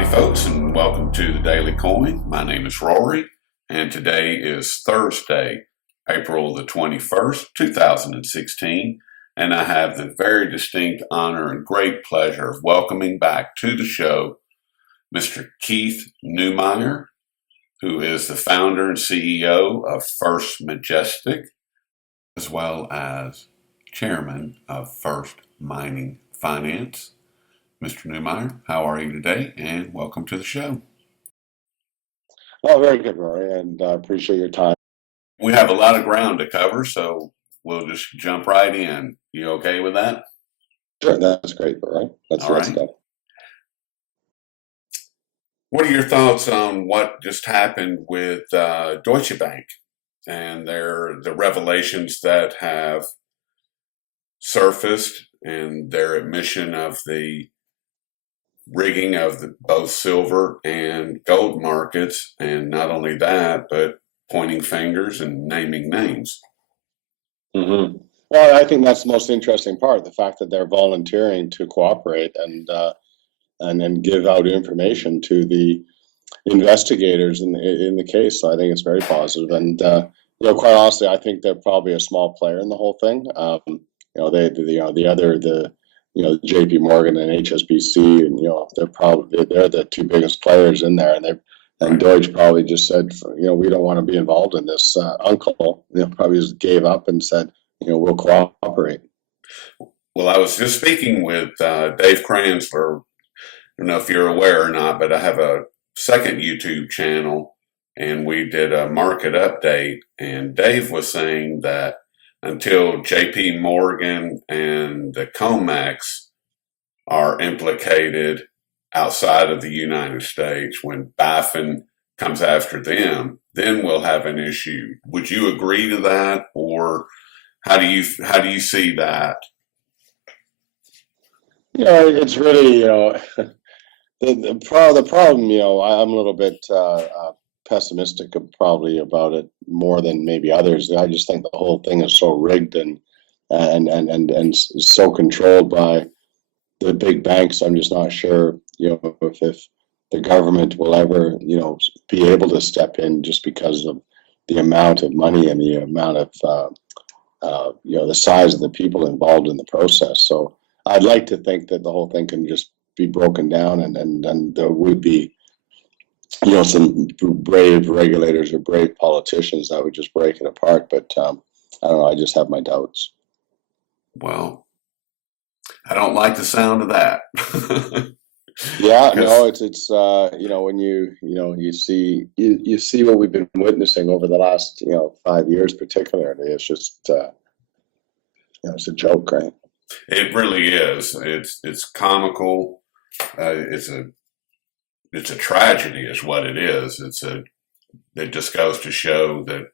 Howdy folks, and welcome to the Daily Coin. My name is Rory, and today is Thursday, April the 21st, 2016, and I have the very distinct honor and great pleasure of welcoming back to the show Mr. Keith Neumeyer, who is the founder and CEO of First Majestic, as well as chairman of First Mining Finance. Mr. Neumeyer, how are you today? And welcome to the show. Oh, very good, Rory, and I appreciate your time. We have a lot of ground to cover, so we'll just jump right in. You okay with that? Sure, that's great, Rory. Let's go. What are your thoughts on what just happened with Deutsche Bank and the revelations that have surfaced and their admission of the rigging of both silver and gold markets, and not only that, but pointing fingers and naming names? Mm-hmm. Well, I think that's the most interesting part, the fact that they're volunteering to cooperate and give out information to the investigators in the case. So I think it's very positive, and quite honestly, I think they're probably a small player in the whole thing. JP Morgan and HSBC, and they're the two biggest players in there, and Deutsche probably just said, we don't want to be involved in this. Uncle, probably just gave up and said, we'll cooperate. Well, I was just speaking with Dave Kranzler. I don't know if you're aware or not, but I have a second YouTube channel, and we did a market update, and Dave was saying that until JP Morgan and the COMEX are implicated outside of the United States, when BaFin comes after them, then we'll have an issue. Would you agree to that, or how do you see that? It's really the problem. I'm a little bit pessimistic probably about it more than maybe others. I just think the whole thing is so rigged and so controlled by the big banks. I'm just not sure, if the government will ever, be able to step in, just because of the amount of money and the amount of, the size of the people involved in the process. So I'd like to think that the whole thing can just be broken down, and there would be, some brave regulators or brave politicians that would just break it apart. But I don't know. I just have my doubts. Well, I don't like the sound of that. Yeah, no, it's when you see what we've been witnessing over the last 5 years, particularly, it's just it's a joke, right? It really is. It's comical. It's a tragedy, is what it is. It just goes to show that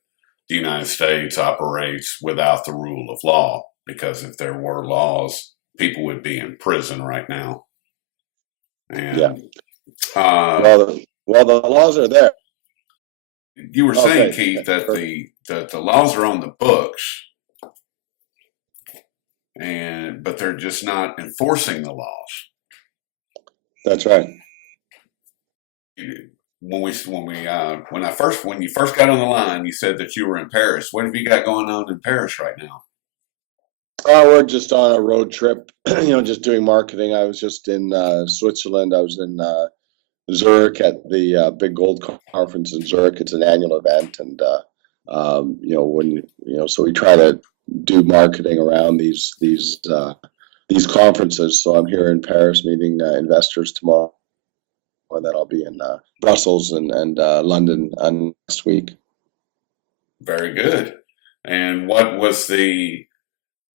the United States operates without the rule of law, because if there were laws, people would be in prison right now. And yeah. Well, the laws are there. You were saying, Keith, that the laws are on the books, but they're just not enforcing the laws. That's right. When you first got on the line, you said that you were in Paris. What have you got going on in Paris right now? We're just on a road trip, just doing marketing. I was just in Switzerland. I was in Zurich at the big gold conference in Zurich. It's an annual event, and so we try to do marketing around these conferences. So I'm here in Paris meeting investors tomorrow, and then I'll be in Brussels and London next week. Very good. And what was the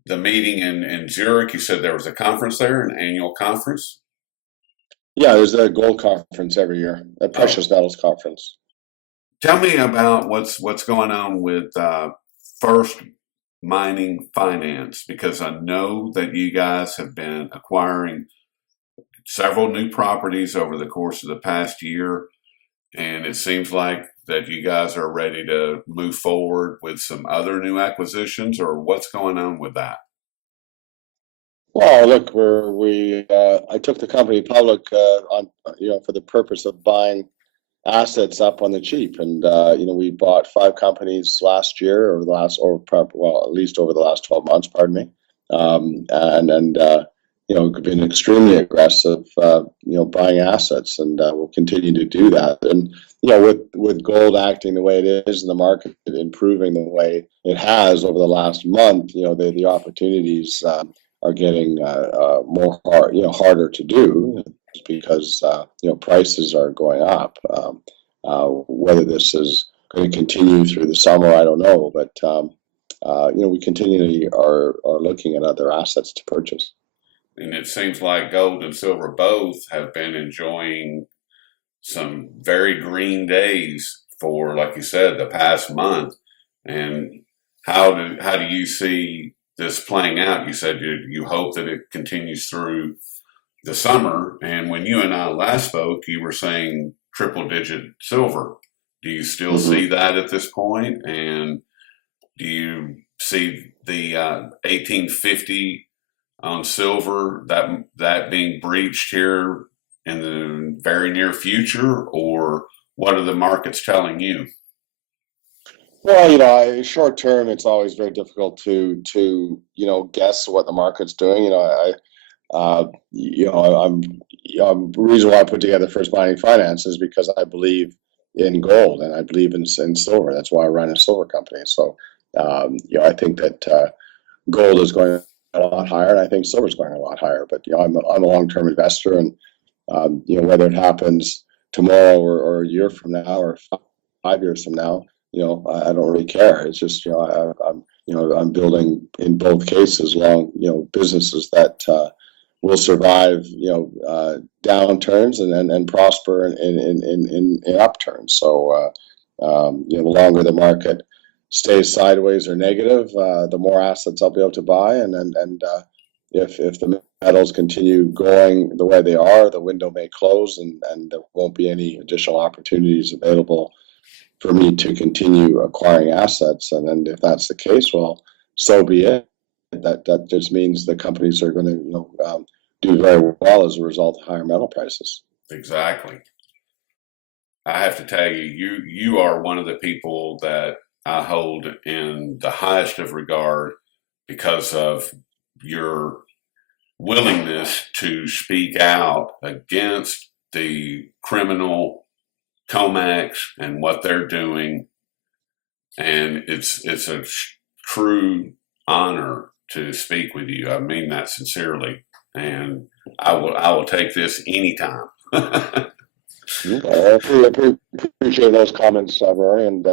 meeting in Zurich? You said there was a conference there, an annual conference? Yeah, there's a gold conference every year, a precious metals conference. Tell me about what's going on with First Mining Finance, because I know that you guys have been acquiring several new properties over the course of the past year, and it seems like that you guys are ready to move forward with some other new acquisitions, or what's going on with that? Well, look, I took the company public on for the purpose of buying assets up on the cheap, and we bought five companies last year, or the last, well, at least over the last 12 months. Pardon me, been extremely aggressive, buying assets, and we'll continue to do that. And with gold acting the way it is, and the market improving the way it has over the last month, the opportunities are getting harder to do because prices are going up. Whether this is going to continue through the summer, I don't know, but we continually are looking at other assets to purchase. And it seems like gold and silver both have been enjoying some very green days for, like you said, the past month. And how do you see this playing out? You said you hope that it continues through the summer. And when you and I last spoke, you were saying triple digit silver. Do you still see that at this point? And do you see the 1850 on silver that being breached here in the very near future, or what are the markets telling you? Well, short term, it's always very difficult to guess what the market's doing. The reason why I put together First Mining Finance is because I believe in gold and I believe in silver. That's why I run a silver company. So, I think that gold is going a lot higher, and I think silver is going a lot higher. But I'm a long-term investor, and whether it happens tomorrow or a year from now or 5 years from now, I don't really care. It's just I'm building in both cases long businesses that will survive downturns and prosper in upturns. So the longer the market stays sideways or negative, the more assets I'll be able to buy, and if the metals continue going the way they are, the window may close, and there won't be any additional opportunities available for me to continue acquiring assets. And then if that's the case, well, so be it. That just means the companies are going to do very well as a result of higher metal prices. Exactly. I have to tell you, you are one of the people that I hold in the highest of regard because of your willingness to speak out against the criminal COMEX and what they're doing. And it's a true honor to speak with you. I mean that sincerely. And I will take this anytime. I appreciate those comments, Rory, and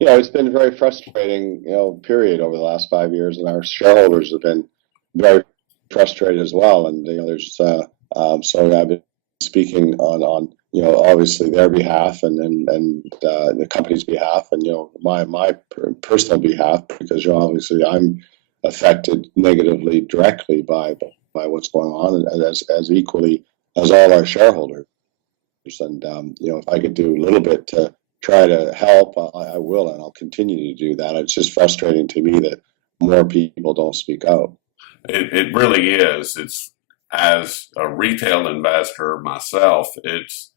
it's been a very frustrating period over the last 5 years, and our shareholders have been very frustrated as well. And there's so I've been speaking on obviously their behalf and the company's behalf, and my personal behalf, because obviously I'm affected negatively directly by what's going on, as equally as all our shareholders. And if I could do a little bit to try to help, I will, and I'll continue to do that. It's just frustrating to me that more people don't speak out. It really is. It's, as a retail investor myself, it's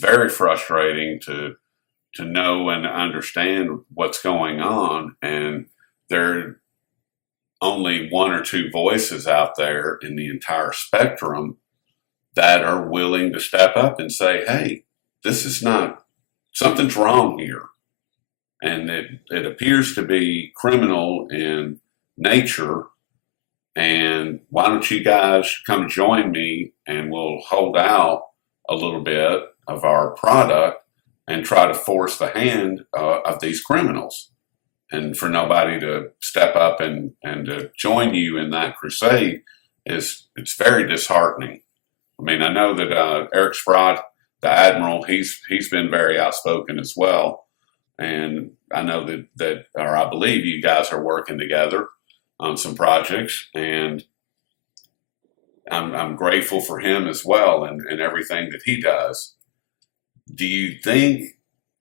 very frustrating to know and understand what's going on, and there are only one or two voices out there in the entire spectrum that are willing to step up and say, hey, this is not, something's wrong here. And it appears to be criminal in nature. And why don't you guys come join me, and we'll hold out a little bit of our product and try to force the hand of these criminals. And for nobody to step up and to join you in that crusade it's very disheartening. I mean, I know that Eric Sprott, the admiral, he's been very outspoken as well, and I know or I believe you guys are working together on some projects, and I'm grateful for him as well, and everything that he does. Do you think?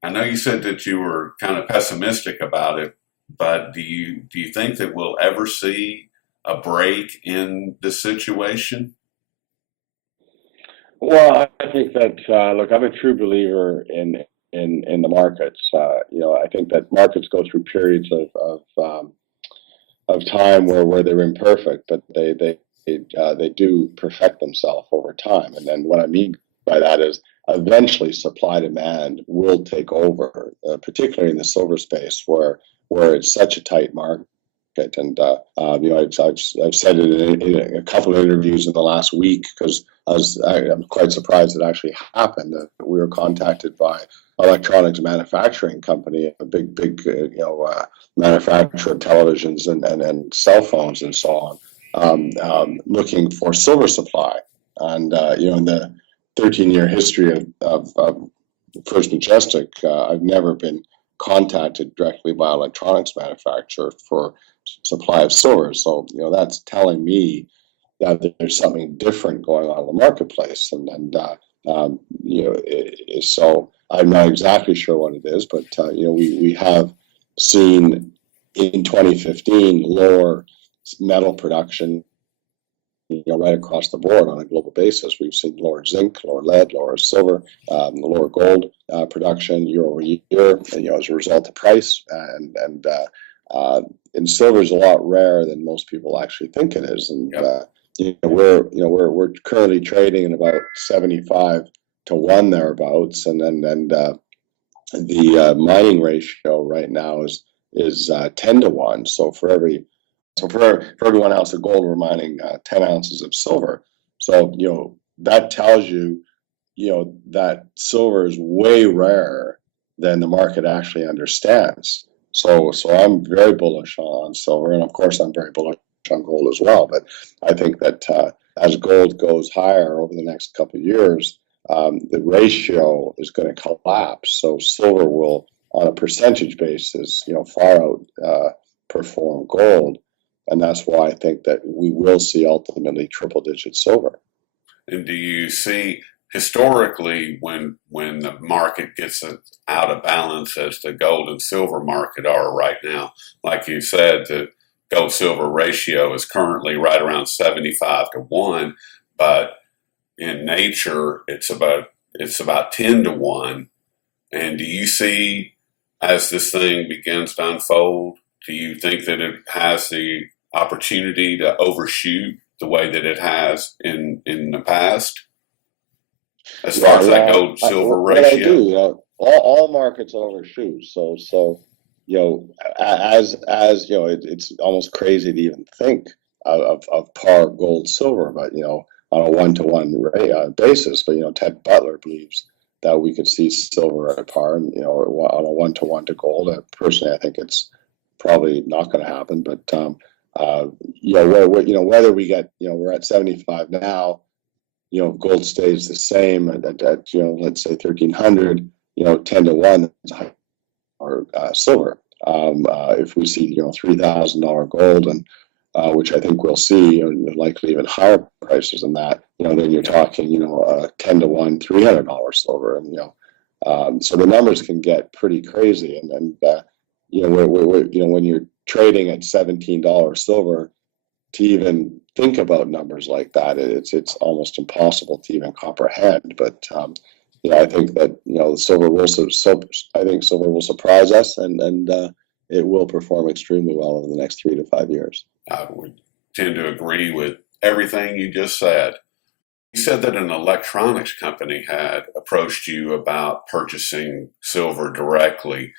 I know you said that you were kind of pessimistic about it, but do you think that we'll ever see a break in the situation? Well, I think that look, I'm a true believer in the markets. I think that markets go through periods of time where they're imperfect, but they do perfect themselves over time. And then what I mean by that is eventually supply demand will take over, particularly in the silver space where it's such a tight market. And I've said it in a couple of interviews in the last week, because I'm quite surprised it actually happened. We were contacted by electronics manufacturing company, a big manufacturer of televisions and cell phones and so on, looking for silver supply. And in the 13-year history of First Majestic, I've never been contacted directly by electronics manufacturer for supply of silver. So that's telling me that there's something different going on in the marketplace, so I'm not exactly sure what it is, but we have seen in 2015 lower metal production, right across the board on a global basis. We've seen lower zinc, lower lead, lower silver, lower gold production year over year, as a result of price. And silver is a lot rarer than most people actually think it is. And we're currently trading at about 75 to 1 thereabouts, and the mining ratio right now is 10 to 1. So for every 1 ounce of gold, we're mining 10 ounces of silver. So that tells you that silver is way rarer than the market actually understands. So I'm very bullish on silver, and of course I'm very bullish on gold as well. But I think that as gold goes higher over the next couple of years, the ratio is going to collapse. So silver will, on a percentage basis, far out perform gold, and that's why I think that we will see ultimately triple-digit silver. And do you see historically when the market gets out of balance, as the gold and silver market are right now, like you said, the gold silver ratio is currently right around 75 to 1, but in nature it's about 10 to 1. And do you see, as this thing begins to unfold, do you think that it has the opportunity to overshoot the way that it has in the past, as far as that gold silver ratio? I do. All markets overshoot. So as it's almost crazy to even think of par gold silver, but on a 1-to-1 basis. But Ted Butler believes that we could see silver at par, and on a 1-to-1 to gold. Personally, I think it's probably not going to happen. But whether we get, we're at 75 now. Gold stays the same at let's say 1,300. 10 to 1 or silver. If we see $3,000 gold, and which I think we'll see, likely even higher prices than that, then you're talking 10 to 1, $300 silver, and so the numbers can get pretty crazy, and when you're trading at $17 silver, to even think about numbers like that, it's almost impossible to even comprehend. But I think that silver will surprise us, and it will perform extremely well over the next 3 to 5 years. I would tend to agree with everything you just said. You said that an electronics company had approached you about purchasing silver directly.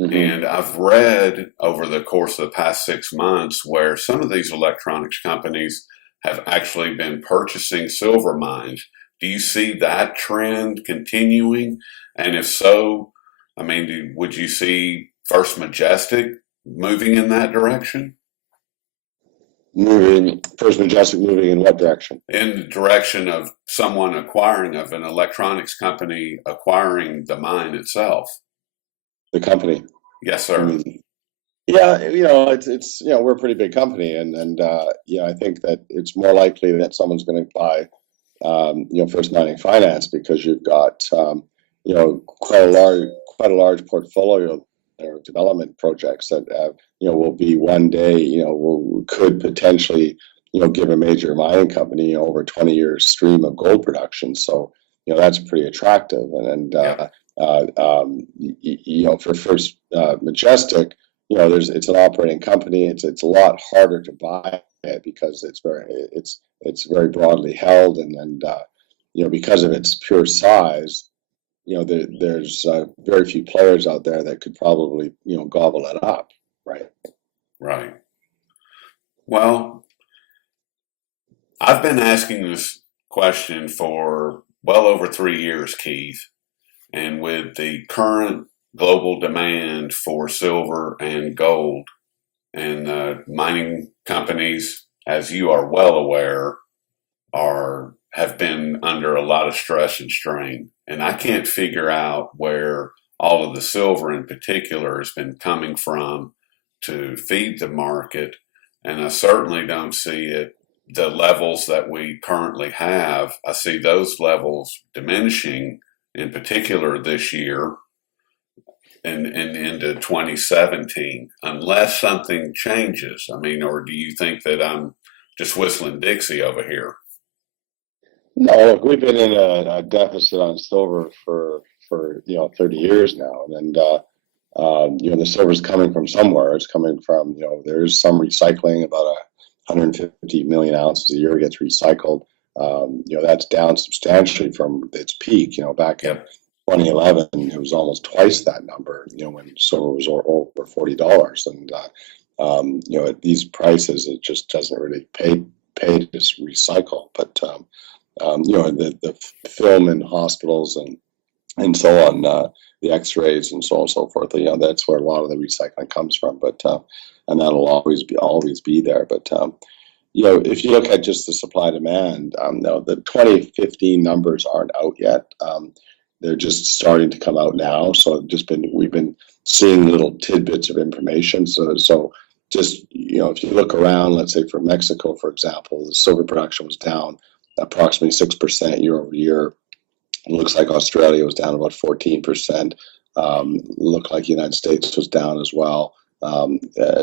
Mm-hmm. And I've read over the course of the past 6 months where some of these electronics companies have actually been purchasing silver mines. Do you see that trend continuing? And if so, would you see First Majestic moving in that direction? First Majestic moving in what direction? In the direction of of an electronics company acquiring the mine itself. The company. Yes, sir. Yeah, it's we're a pretty big company, and I think that it's more likely that someone's going to buy First Mining Finance, because you've got quite a large portfolio of development projects that have will be one day, could potentially, give a major mining company over 20 years stream of gold production. So, that's pretty attractive. And Yeah. for first Majestic, it's an operating company. It's a lot harder to buy it because it's very broadly held, and because of its pure size, there's very few players out there that could probably gobble it up, right? Right. Well, I've been asking this question for well over 3 years, Keith, and with the current global demand for silver and gold, and mining companies, as you are well aware, have been under a lot of stress and strain. And I can't figure out where all of the silver in particular has been coming from to feed the market. And I certainly don't see it, the levels that we currently have. I see those levels diminishing in particular this year and into 2017, unless something changes. I mean, or do you think that I'm just whistling Dixie over here? No, look, we've been in a deficit on silver for 30 years now, and the silver's coming from somewhere. It's coming from there's some recycling. About 150 million ounces a year gets recycled. That's down substantially from its peak. Back in 2011, it was almost twice that number. When silver was over $40, and at these prices, it just doesn't really pay to recycle. But the film in hospitals and so on, the X-rays and so on and so forth. That's where a lot of the recycling comes from. But and that'll always be there. But if you look at just the supply demand, the 2015 numbers aren't out yet. They're just starting to come out now. So we've been seeing little tidbits of information. So just if you look around, let's say for Mexico, for example, the silver production was down approximately 6% year over year. It looks like Australia was down about 14%. Looked like the United States was down as well.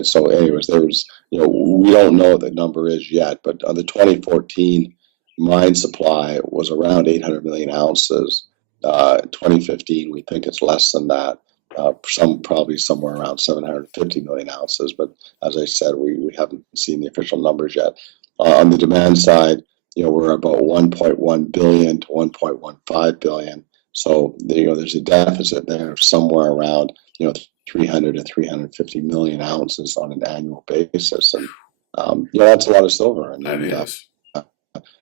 So anyways, there was, we don't know what the number is yet, but the 2014 mine supply was around 800 million ounces. 2015, we think it's less than that. Probably somewhere around 750 million ounces. But as I said, we haven't seen the official numbers yet. On the demand side, we're about 1.1 billion to 1.15 billion. So there's a deficit there of somewhere around 300 to 350 million ounces on an annual basis, and that's a lot of silver. And that is.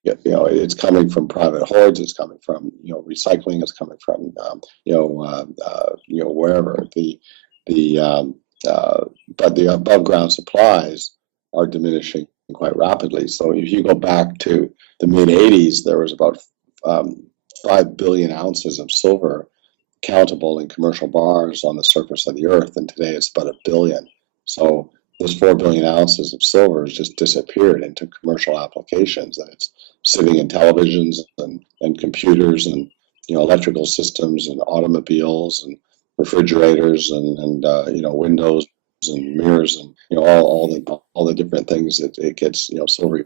It's coming from private hoards. It's coming from recycling. It's coming from wherever but the above ground supplies are diminishing quite rapidly. So if you go back to the mid 80s, there was about 5 billion ounces of silver countable in commercial bars on the surface of the earth, and today it's about 1 billion. So this 4 billion ounces of silver has just disappeared into commercial applications, and it's sitting in televisions and computers and electrical systems and automobiles and refrigerators and windows and mirrors and all the different things that it gets silver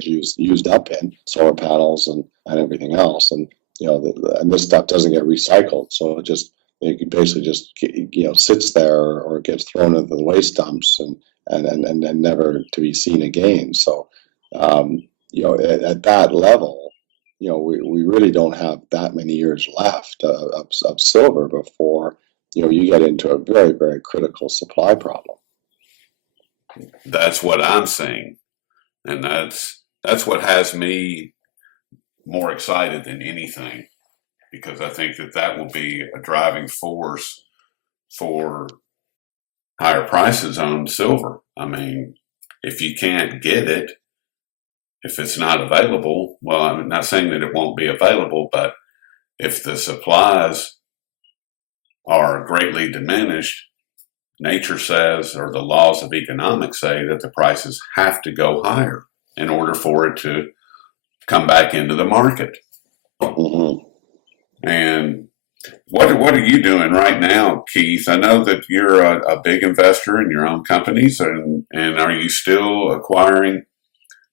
used up in, solar panels and everything else. And and this stuff doesn't get recycled, so it basically just sits there or gets thrown into the waste dumps and never to be seen again. So at that level, we really don't have that many years left of silver before you get into a very, very critical supply problem. That's what I'm seeing, and that's what has me more excited than anything, because I think that will be a driving force for higher prices on silver. I mean, if you can't get it, if it's not available, well, I'm not saying that it won't be available, but if the supplies are greatly diminished, nature says, or the laws of economics say, that the prices have to go higher in order for it to come back into the market. Mm-hmm. And What are you doing right now, Keith? I know that you're a big investor in your own companies, and are you still acquiring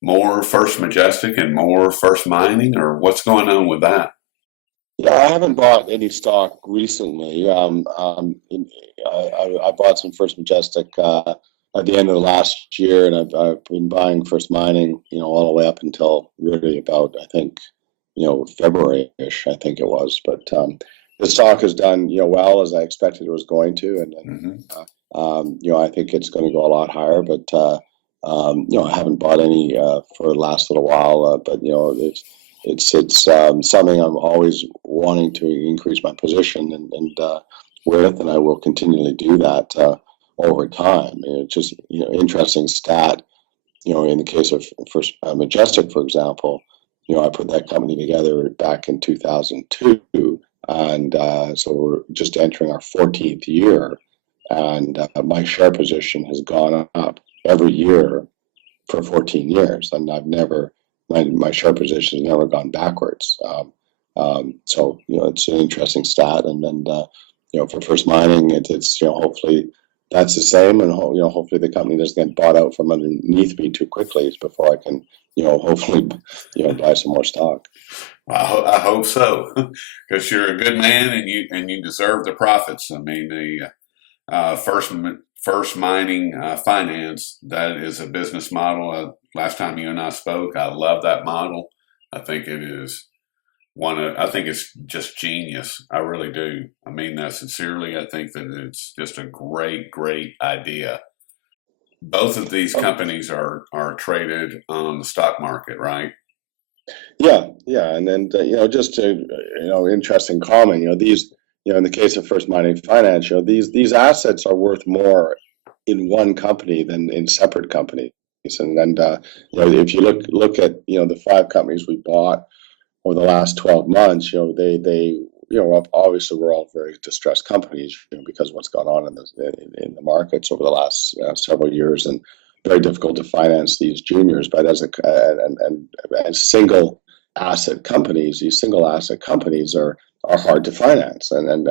more First Majestic and more First Mining, or what's going on with that? Yeah, I haven't bought any stock recently. I bought some First Majestic at the end of the last year, and I've been buying First Mining, all the way up until really about, I think, February-ish, I think it was. But the stock has done, well, as I expected it was going to, and Hmm. I think it's going to go a lot higher. But I haven't bought any for the last little while. But it's something I'm always wanting to increase my position and I will continually do that over time. And it's just interesting stat. In the case of First Majestic, for example, I put that company together back in 2002, and so we're just entering our 14th year, and my share position has gone up every year for 14 years, and I've never my share position has never gone backwards. So it's an interesting stat, and then for First Mining, it's hopefully that's the same, and hopefully the company doesn't get bought out from underneath me too quickly before I can hopefully buy some more stock. I hope so, because you're a good man and you deserve the profits. I mean, the First Mining finance, that is a business model. Last time you and I spoke, I love that model. I think it is I think it's just genius. I really do. I mean that sincerely. I think that it's just a great idea. Both of these Oh, companies are traded on the stock market, right? yeah, and then just to interesting comment. These in the case of First Mining Finance, these assets are worth more in one company than in separate companies. And if you look at the five companies we bought over the last 12 months, they obviously we're all very distressed companies, because of what's gone on in the markets over the last several years, and very difficult to finance these juniors. But and as single asset companies, these single asset companies are hard to finance, and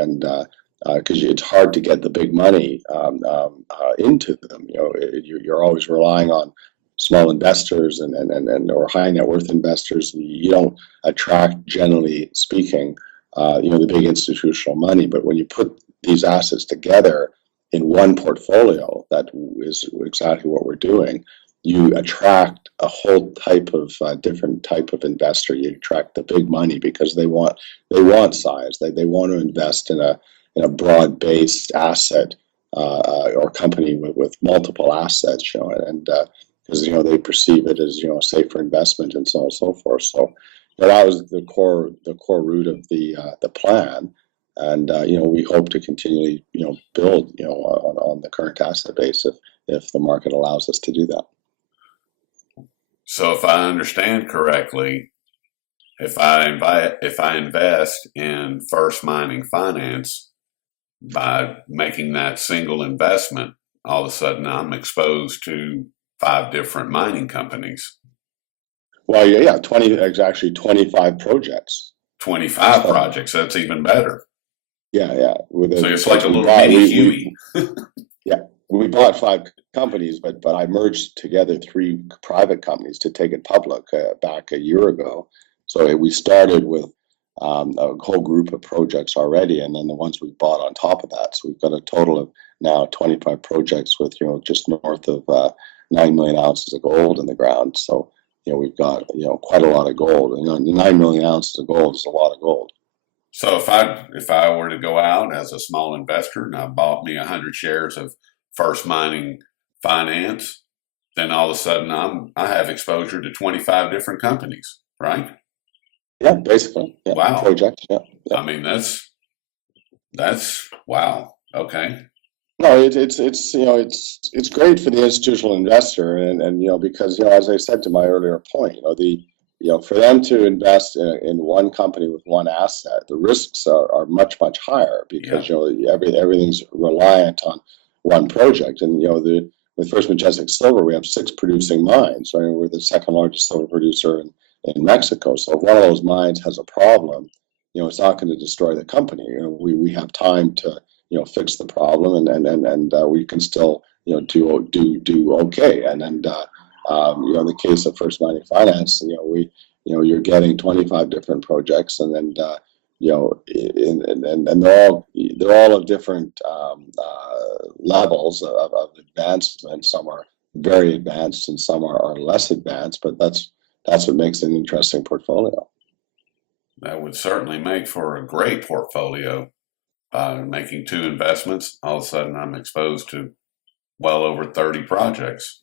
because it's hard to get the big money into them. You're always relying on small investors and or high net worth investors. You don't attract, generally speaking, the big institutional money. But when you put these assets together in one portfolio, that is exactly what we're doing. You attract a whole type of different type of investor. You attract the big money because they want size. They want to invest in a broad based asset or company with multiple assets. And because they perceive it as safer investment and so on and so forth. So that was the core root of the plan, and we hope to continually build on the current asset base if the market allows us to do that. So if I understand correctly, if I invest in First Mining Finance by making that single investment, all of a sudden I'm exposed to five different mining companies, Well, yeah, 20 actually 25 projects. 25 So projects. That's even better. yeah, So it's like because a we little bought mini we Huey. yeah, we bought five companies, but I merged together three private companies to take it public back a year ago. So we started with a whole group of projects already, and then the ones we bought on top of that. So we've got a total of now 25 projects with just north of 9 million ounces of gold in the ground. So we've got quite a lot of gold. 9 million ounces of gold is a lot of gold. So if I were to go out as a small investor and I bought me 100 shares of First Mining Finance, then all of a sudden I have exposure to 25 different companies, right? Yeah, basically, yeah, Wow. projects, yeah. I mean that's wow. Okay. No, it's great for the institutional investor, and because as I said to my earlier point, the for them to invest in one company with one asset, the risks are much higher because Yeah. everything's reliant on one project, and with First Majestic Silver, we have six producing mines. We're the second largest silver producer in Mexico. So if one of those mines has a problem, it's not going to destroy the company. We have time to fix the problem, and we can still do okay. And in the case of First Mining Finance, you're getting 25 different projects, and then and they're all of different levels of advancement. Some are very advanced, and some are less advanced. But that's what makes an interesting portfolio. That would certainly make for a great portfolio. Making 2 investments, all of a sudden I'm exposed to well over 30 projects.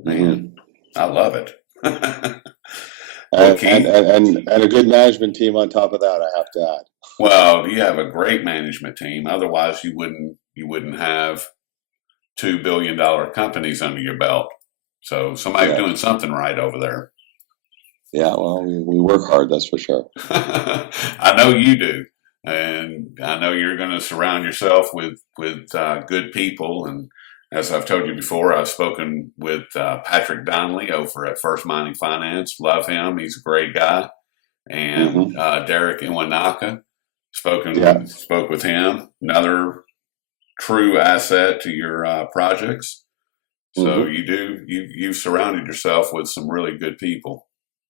Man, I love it. Well, and a good management team on top of that, I have to add. Well, you have a great management team. Otherwise, you wouldn't have $2 billion companies under your belt. So somebody's doing something right over there. Yeah, well, we work hard, that's for sure. I know you do. And I know you're going to surround yourself with good people. And as I've told you before, I've spoken with Patrick Donnelly over at First Mining Finance. Love him. He's a great guy. And Derek Iwanaka, spoke with him. Another true asset to your projects. So you've surrounded yourself with some really good people,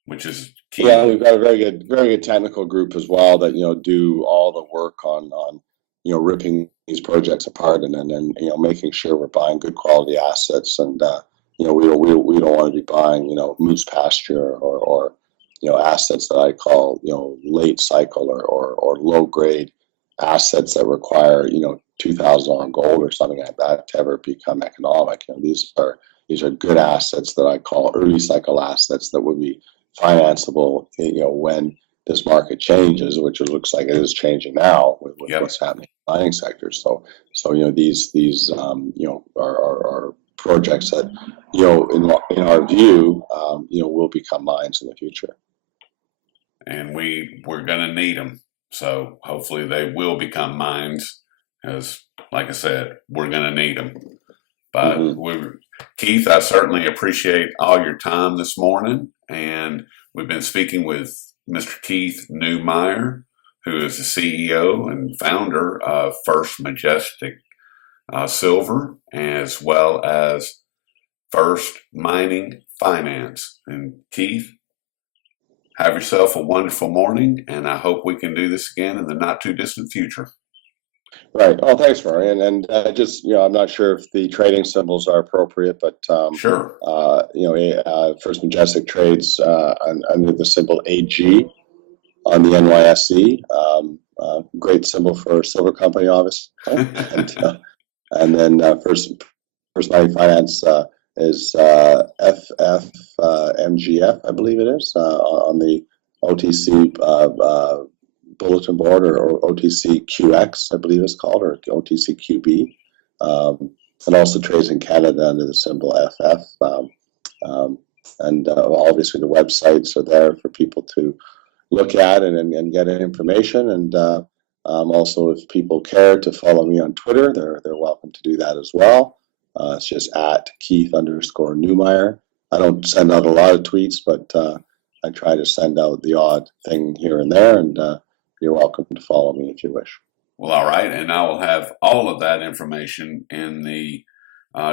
which is key. Yeah, we've got a very good technical group as well that do all the work on ripping these projects apart and then making sure we're buying good quality assets, and we don't want to be buying moose pasture or assets that I call late cycle or low grade assets that require 2,000 on gold or something like that to ever become economic. These are good assets that I call early cycle assets that would be financeable, when this market changes, which it looks like it is changing now with what's happening in the mining sector. So these are projects that in our view will become mines in the future. And we're going to need them. So hopefully they will become mines, because, like I said, we're going to need them. But Keith, I certainly appreciate all your time this morning. And we've been speaking with Mr. Keith Neumeyer, who is the CEO and founder of First Majestic Silver, as well as First Mining Finance. And Keith, have yourself a wonderful morning, and I hope we can do this again in the not too distant future. Right. Oh, thanks, Rory. And just, I'm not sure if the trading symbols are appropriate, but sure. First Majestic trades under the symbol AG on the NYSE. Great symbol for a silver company, obviously. and then First Mining Finance is FFMGF, I believe it is, on the OTC bulletin board, or OTCQX, I believe it's called, or OTCQB, and also trades in Canada under the symbol FF. And obviously the websites are there for people to look at and get information. And also, if people care to follow me on Twitter, they're welcome to do that as well. It's just at Keith_Neumeyer. I don't send out a lot of tweets, but I try to send out the odd thing here and there, and you're welcome to follow me if you wish. Well, all right, and I will have all of that information in the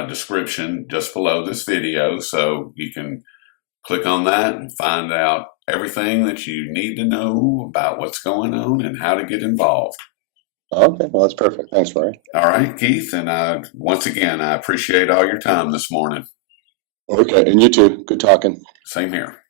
description just below this video, so you can click on that and find out everything that you need to know about what's going on and how to get involved. Okay, well, that's perfect. Thanks, Rory. All right, Keith, and once again, I appreciate all your time this morning. Okay, and you too. Good talking. Same here.